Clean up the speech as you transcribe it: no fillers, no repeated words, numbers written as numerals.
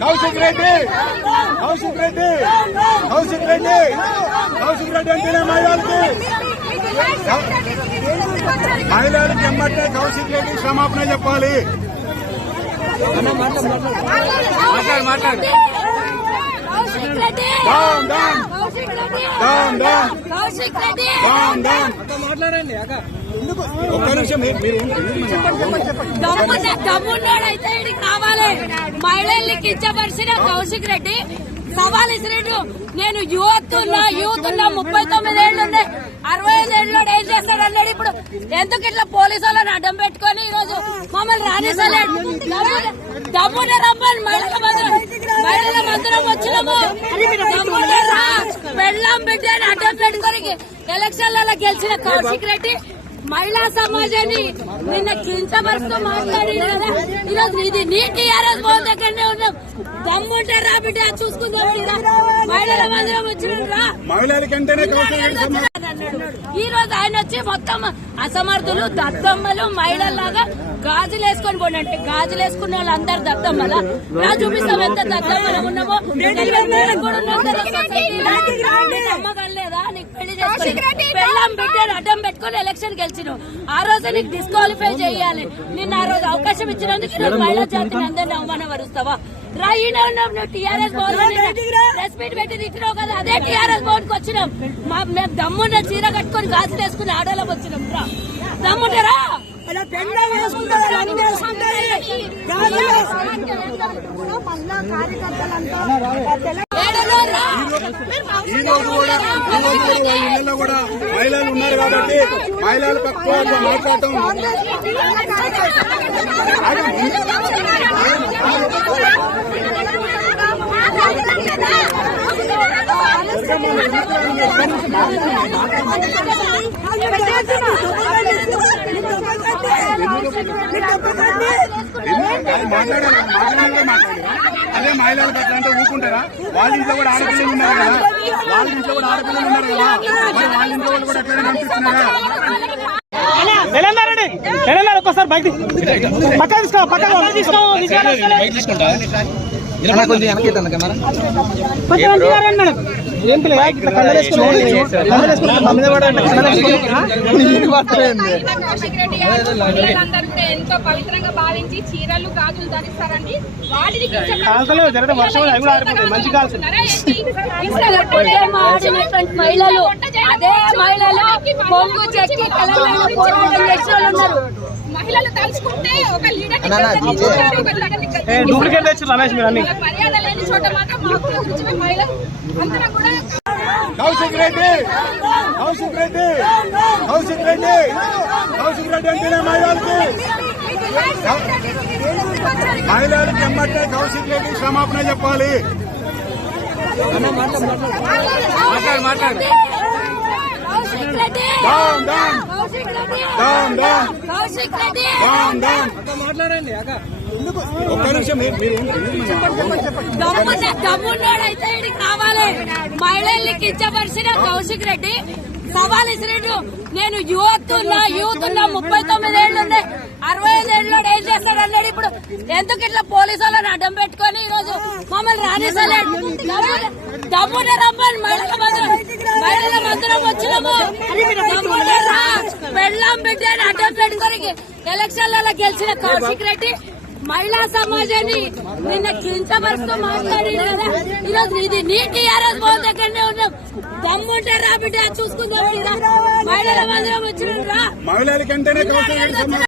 కౌశిక్ రెడ్డి అంటేనే మహిళలకి ఎమ్మటే కౌశిక్ రెడ్డి క్షమాపణ చెప్పాలి. మాట్లాడు మాట్లాడండి. ఒక్క నిమిషం దమ్మున్నాడైతే కావాలి. మహిళల్ని కించపరిచిన కౌశిక్ రెడ్డి సవాల్ ఇసిరేడు. నేను యూత్ ఉన్నా 39 ఏళ్ళు ఉన్నాయి, 65 ఏళ్ళు ఏం చేస్తాడన్నాడు. ఇప్పుడు ఎందుకు ఇట్లా పోలీసు వాళ్ళని అడ్డం పెట్టుకొని ఈ రోజు మమ్మల్ని రాణిస్తలేడు. దమ్మునే రమ్మని మహిళల మందిరం వచ్చినాము. పెళ్ళాం బిడ్డ అని అడ్డం పెట్టుకొని ఎలక్షన్లలో గెలిచిన కౌశిక్ రెడ్డి మహిళా సమాజాన్ని నిన్న కించపరుస్తూ మాట్లాడి ఈరోజు ఇది నీ టీఆర్ఎస్ భవన్ దగ్గరనే ఉన్నాం. దమ్ముంటే రా బిడ్డ చూసుకుందాం. మహిళల మందిరం వచ్చిన ఈ రోజు ఆయన వచ్చి మొత్తం అసమర్థులు దత్తమ్మలు మహిళల్లాగా గాజులు వేసుకొని పోనంటే గాజులు వేసుకున్న వాళ్ళందరూ దత్తమ్మల నా చూపిస్తాం. ఎంత దత్తమ్మలు ఉన్నామో నమ్మకలేదా? నీకు పెళ్లి చేసుకుని పెళ్ళాం బిడ్డను అడ్డం పెట్టుకుని ఎలక్షన్ గెలిచినావు. ఆ రోజు నీకు డిస్క్వాలిఫై చేయాలి. నిన్న ఆ రోజు అవకాశం ఇచ్చినందుకు ఈరోజు మహిళా జాతిని అందరినీ అవమానపరుస్తావా? రాయినా ఉన్నాం. నువ్వు టీఆర్ఎస్ భవన్ ప్రెస్ మీట్ పెట్టి తిట్టినావు కదా, అదే టీఆర్ఎస్ భవన్ కి వచ్చినాం. మేము దమ్మున్న చీర కట్టుకొని గాజులు వేసుకుని ఆడోళ్ళకి వచ్చినాం. రా దమ్ముంటారా? కూడా మహిళలు ఉన్నారు కాబట్టి మహిళలు పక్కన మాట్లాడటం అదే మహిళలు పట్ల అంటే ఊరుకుంటారా? వాళ్ళ ఇంట్లో కూడా ఆడపిల్లలు ఉన్నారు కదా, వాళ్ళ ఇంట్లో కూడా ఆడపిల్లలు ఉన్నారు కదా, వాళ్ళ ఇంట్లో వాళ్ళు కూడా ఎక్కడైనా కనిపిస్తున్నారా? ఒక్కసారి బయట పక్క తీసుకుంటా ఎంతో పవిత్రంగా భావించి చీరలు గాజులు ధరిస్తారండి. మహిళలు అదే మహిళలు కొంగు చెక్కి తెలంగాణ పోరాటం చేసే వాళ్ళు ఉన్నారు. మహిళలు తలుచుకుంటే ఒక లీడర్ డూప్లికేట్ తెచ్చి రమేష్ మీరు అన్ని మర్యాద లేని చోట మాత్రం మా గురించి మహిళలు అందరం కూడా కౌశిక్ రెడ్డి అంటేనే మహిళలకి ఎమ్మటే కౌశిక్ రెడ్డి క్షమాపణ చెప్పాలి. మాట్లాడు మాట్లాడండి. ఒక్క నిమిషం దమ్మున్నాడైతే కావాలి. మహిళల్ని కించపరిచిన కౌశిక్ రెడ్డి సవాల్ ఇసిరేడు. నేను యూత్ ఉన్నా 39 ఏళ్ళు ఉన్నాయి, 65 ఏళ్ళు ఏం చేస్తాడన్నాడు. ఇప్పుడు ఎందుకు ఇట్లా పోలీసు వాళ్ళని అడ్డం పెట్టుకొని ఈ రోజు మమ్మల్ని రాణిస్తలేడు. దమ్మునే రమ్మని మహిళల మందిరం వచ్చినాము. పెళ్ళాం బిడ్డ అని అడ్డం పెట్టుకొని ఎలక్షన్లలో గెలిచిన కౌశిక్ రెడ్డి మహిళా సమాజాన్ని నిన్న కించపరుస్తూ మాట్లాడి ఈరోజు ఇది నీ టీఆర్ఎస్ భవన్ దగ్గరనే ఉన్నాం. దమ్ముంటే రా బిడ్డ చూసుకుందాం. మహిళల మందిరం వచ్చిన మహిళలకంటేనే